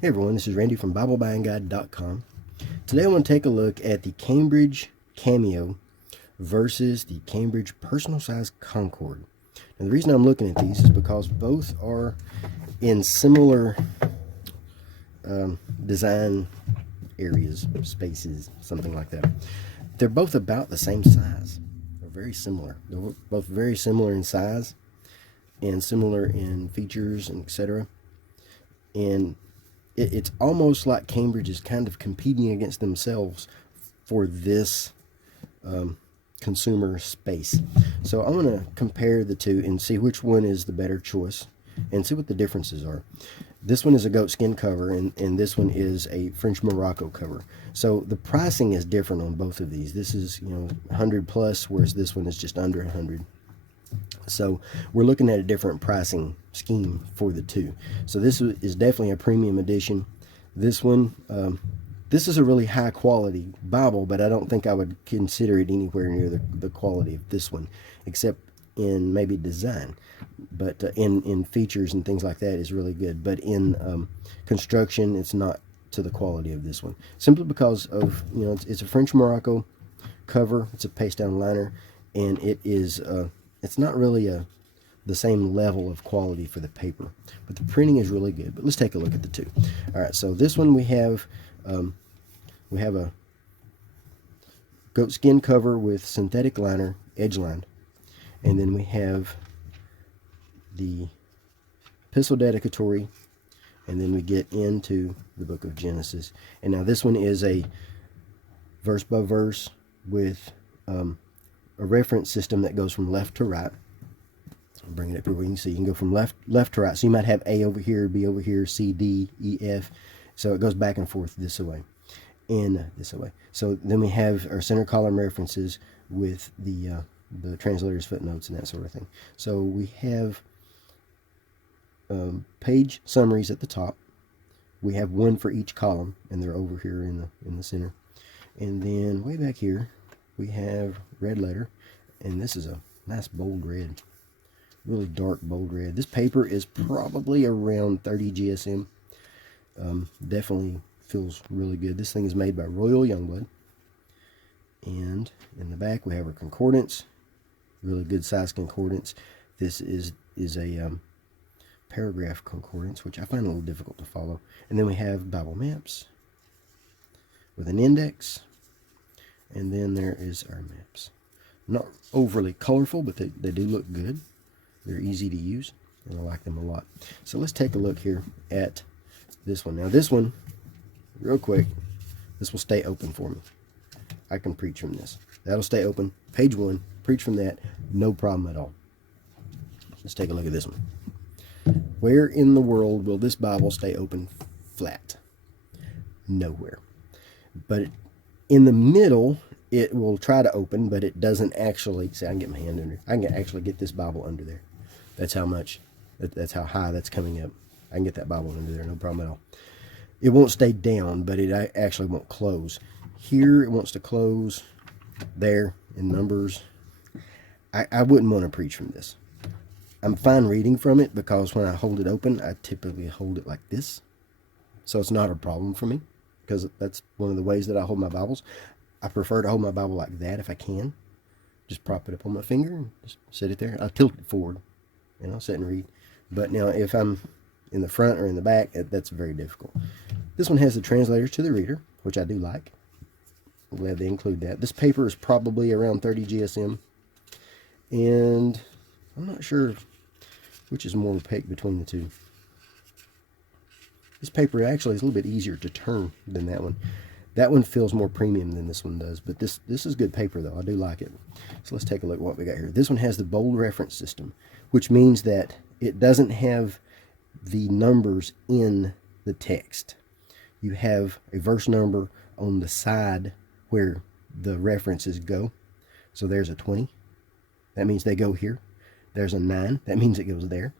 Hey everyone, this is Randy from BibleBuyingGuide.com. Today I want to take a look at the Cambridge Cameo versus the Cambridge Personal Size Concord. Now the reason I'm looking at these is because both are in similar design areas, spaces, something like that. They're both about the same size. They're very similar. They're both very similar in size and similar in features and etc. And it's almost like Cambridge is kind of competing against themselves for this consumer space. So I'm going to compare the two and see which one is the better choice and see what the differences are. This one is a goatskin cover and this one is a French Morocco cover. So the pricing is different on both of these. This is 100 plus, whereas this one is just under 100. So we're looking at a different pricing scheme for the two. So this is definitely a premium edition. This one, this is a really high quality Bible, but I don't think I would consider it anywhere near the quality of this one, except in maybe design. But in features and things like that is really good. But in construction, it's not to the quality of this one. Simply because of, it's a French Morocco cover. It's a paste down liner, and it is it's not really the same level of quality for the paper, but the printing is really good. But let's take a look at the two. All right, so this one we have a goatskin cover with synthetic liner, edge lined, and then we have the epistle dedicatory, and then we get into the book of Genesis. And now this one is a verse by verse with a reference system that goes from left to right. So I'll bring it up here where you can see. You can go from left to right. So you might have A over here, B over here, C, D, E, F. So it goes back and forth this way and this way. So then we have our center column references with the translator's footnotes and that sort of thing. So we have page summaries at the top. We have one for each column, and they're over here in the center. And then way back here, we have red letter, and this is a nice bold red, really dark bold red. This paper is probably around 30 GSM. Definitely feels really good. This thing is made by Royal Youngblood. And in the back we have our concordance, really good size concordance. This is a paragraph concordance, which I find a little difficult to follow. And then we have Bible maps with an index. And then there is our maps. Not overly colorful, but they do look good. They're easy to use, and I like them a lot. So let's take a look here at this one. Now this one, real quick, this will stay open for me. I can preach from this. That'll stay open. Page 1, preach from that, no problem at all. Let's take a look at this one. Where in the world will this Bible stay open flat? Nowhere. But in the middle, it will try to open, but it doesn't actually. See, I can get my hand under. I can actually get this Bible under there. That's how much. That's how high that's coming up. I can get that Bible under there, no problem at all. It won't stay down, but it actually won't close. Here, it wants to close. There, in Numbers. I wouldn't want to preach from this. I'm fine reading from it because when I hold it open, I typically hold it like this. So it's not a problem for me, because that's one of the ways that I hold my Bibles. I prefer to hold my Bible like that if I can. Just prop it up on my finger and just sit it there. I tilt it forward and I'll sit and read. But now if I'm in the front or in the back, that's very difficult. This one has the translators to the reader, which I do like. I'm glad they include that. This paper is probably around 30 GSM. And I'm not sure which is more opaque between the two. This paper actually is a little bit easier to turn than that one. That one feels more premium than this one does, but this is good paper though. I do like it. So let's take a look at what we got here. This one has the bold reference system, which means that it doesn't have the numbers in the text. You have a verse number on the side where the references go. So there's a 20. That means they go here. There's a 9. That means it goes there.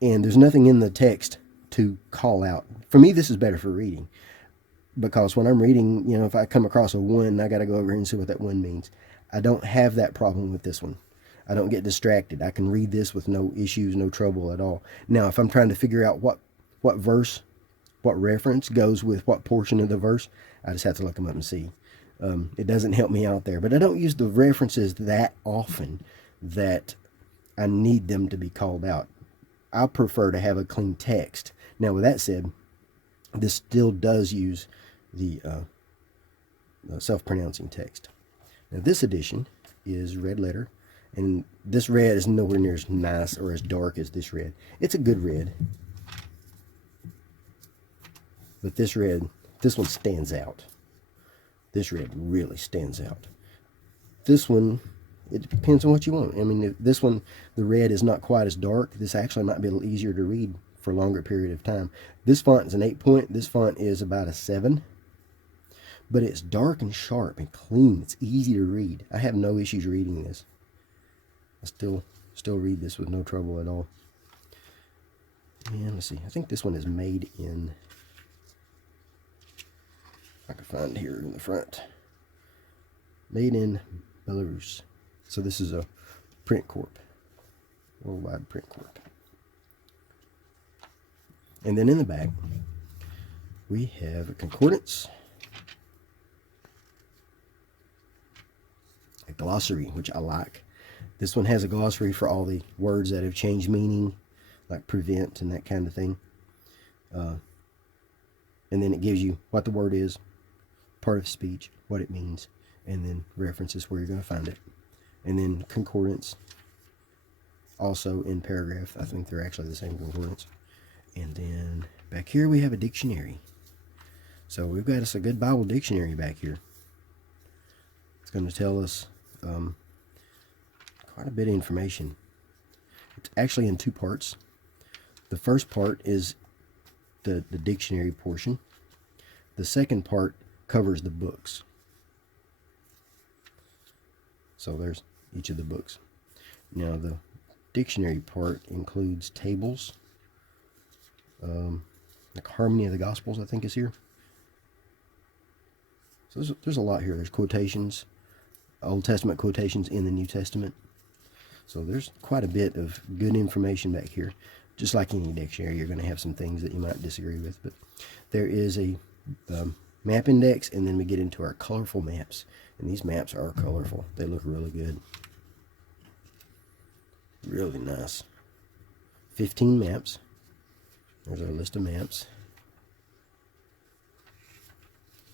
And there's nothing in the text to call out. For me, this is better for reading, because when I'm reading, if I come across a 1, I got to go over here and see what that 1 means. I don't have that problem with this one. I don't get distracted. I can read this with no issues, no trouble at all. Now, if I'm trying to figure out what verse what reference goes with what portion of the verse, I just have to look them up and see. It doesn't help me out there, but I don't use the references that often that I need them to be called out. I prefer to have a clean text. Now, with that said, this still does use the self-pronouncing text. Now, this edition is red letter, and this red is nowhere near as nice or as dark as this red. It's a good red, but this red, this one stands out. This red really stands out. This one, it depends on what you want. I mean, this one, the red is not quite as dark. This actually might be a little easier to read for a longer period of time. This font is an 8-point. This font is about a 7. But it's dark and sharp and clean. It's easy to read. I have no issues reading this. I still read this with no trouble at all. And let's see. I think this one is made in, if I can find here in the front, made in Belarus. So this is a print corp, worldwide print corp. And then in the back, we have a concordance, a glossary, which I like. This one has a glossary for all the words that have changed meaning, like prevent and that kind of thing. And then it gives you what the word is, part of speech, what it means, and then references where you're going to find it. And then concordance, also in paragraph. I think they're actually the same concordance. And then back here we have a dictionary. So we've got us a good Bible dictionary back here. It's going to tell us quite a bit of information. It's actually in 2 parts. The first part is the dictionary portion. The second part covers the books. So there's each of the books. Now the dictionary part includes tables, like Harmony of the Gospels, I think is here. So there's a lot here. There's quotations, Old Testament quotations in the New Testament. So there's quite a bit of good information back here. Just like any dictionary, you're going to have some things that you might disagree with. But there is a map index, and then we get into our colorful maps. And these maps are colorful. They look really good. Really nice. 15 maps. There's our list of maps.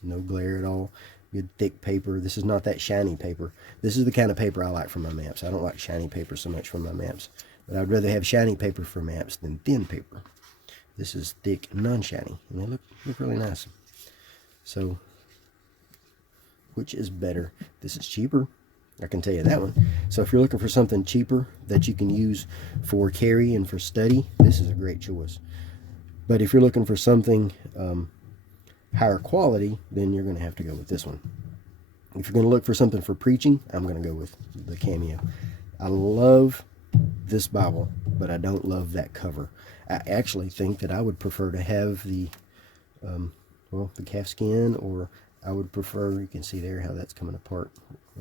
No glare at all. Good thick paper. This is not that shiny paper. This is the kind of paper I like for my maps. I don't like shiny paper so much for my maps. But I'd rather have shiny paper for maps than thin paper. This is thick, non-shiny. And they look really nice. So, which is better? This is cheaper. I can tell you that one. So if you're looking for something cheaper that you can use for carry and for study, this is a great choice. But if you're looking for something higher quality, then you're going to have to go with this one. If you're going to look for something for preaching, I'm going to go with the Cameo. I love this Bible, but I don't love that cover. I actually think that I would prefer to have the the calfskin, or I would prefer, you can see there how that's coming apart.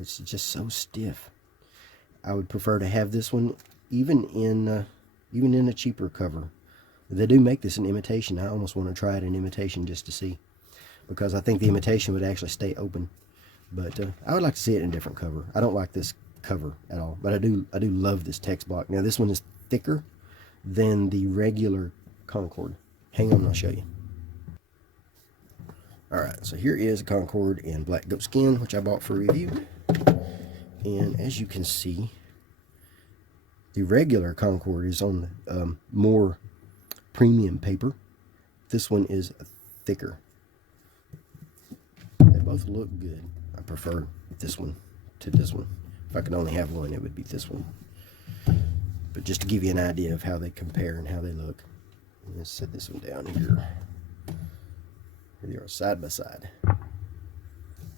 It's just so stiff. I would prefer to have this one even in a cheaper cover. They do make this an imitation. I almost want to try it in imitation just to see, because I think the imitation would actually stay open. But I would like to see it in a different cover. I don't like this cover at all, but I do love this text block. Now this one is thicker than the regular Concord. Hang on, I'll show you. Alright, so here is a Concord in black goat skin, which I bought for review. And as you can see, the regular Concord is on more premium paper. This one is thicker. They both look good. I prefer this one to this one. If I could only have one, it would be this one. But just to give you an idea of how they compare and how they look, let's set this one down here. Here they are, side by side.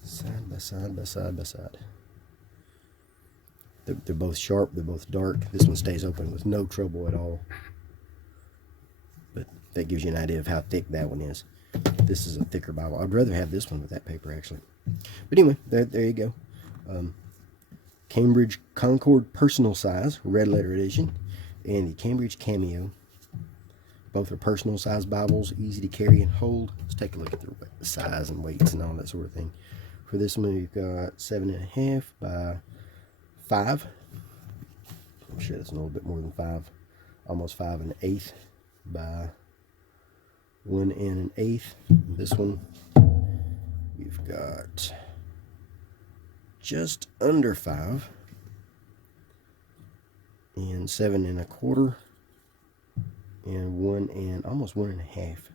Side by side by side by side. They're both sharp, they're both dark. This one stays open with no trouble at all. But that gives you an idea of how thick that one is. This is a thicker Bible. I'd rather have this one with that paper, actually. But anyway, there you go. Cambridge Concord Personal Size, red letter edition, and the Cambridge Cameo Both are personal size Bibles, easy to carry and hold. Let's take a look at the size and weights and all that sort of thing. For this one, we've got 7.5 by 5. I'm sure that's a little bit more than 5. Almost 5 1/8 by 1 1/8. This one, we've got just under 5 and 7 1/4 and 1 and almost 1 1/2.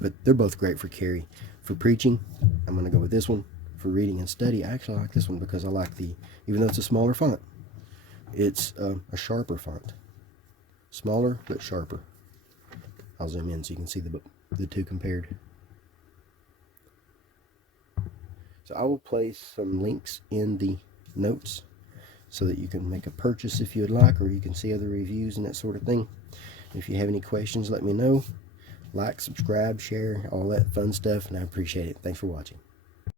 But they're both great for carry. For preaching, I'm going to go with this one. For reading and study, I actually like this one because I like even though it's a smaller font, it's a sharper font. Smaller but sharper. I'll zoom in so you can see the two compared. So I will place some links in the notes so that you can make a purchase if you would like, or you can see other reviews and that sort of thing. If you have any questions, let me know. Like, subscribe, share, all that fun stuff, and I appreciate it. Thanks for watching.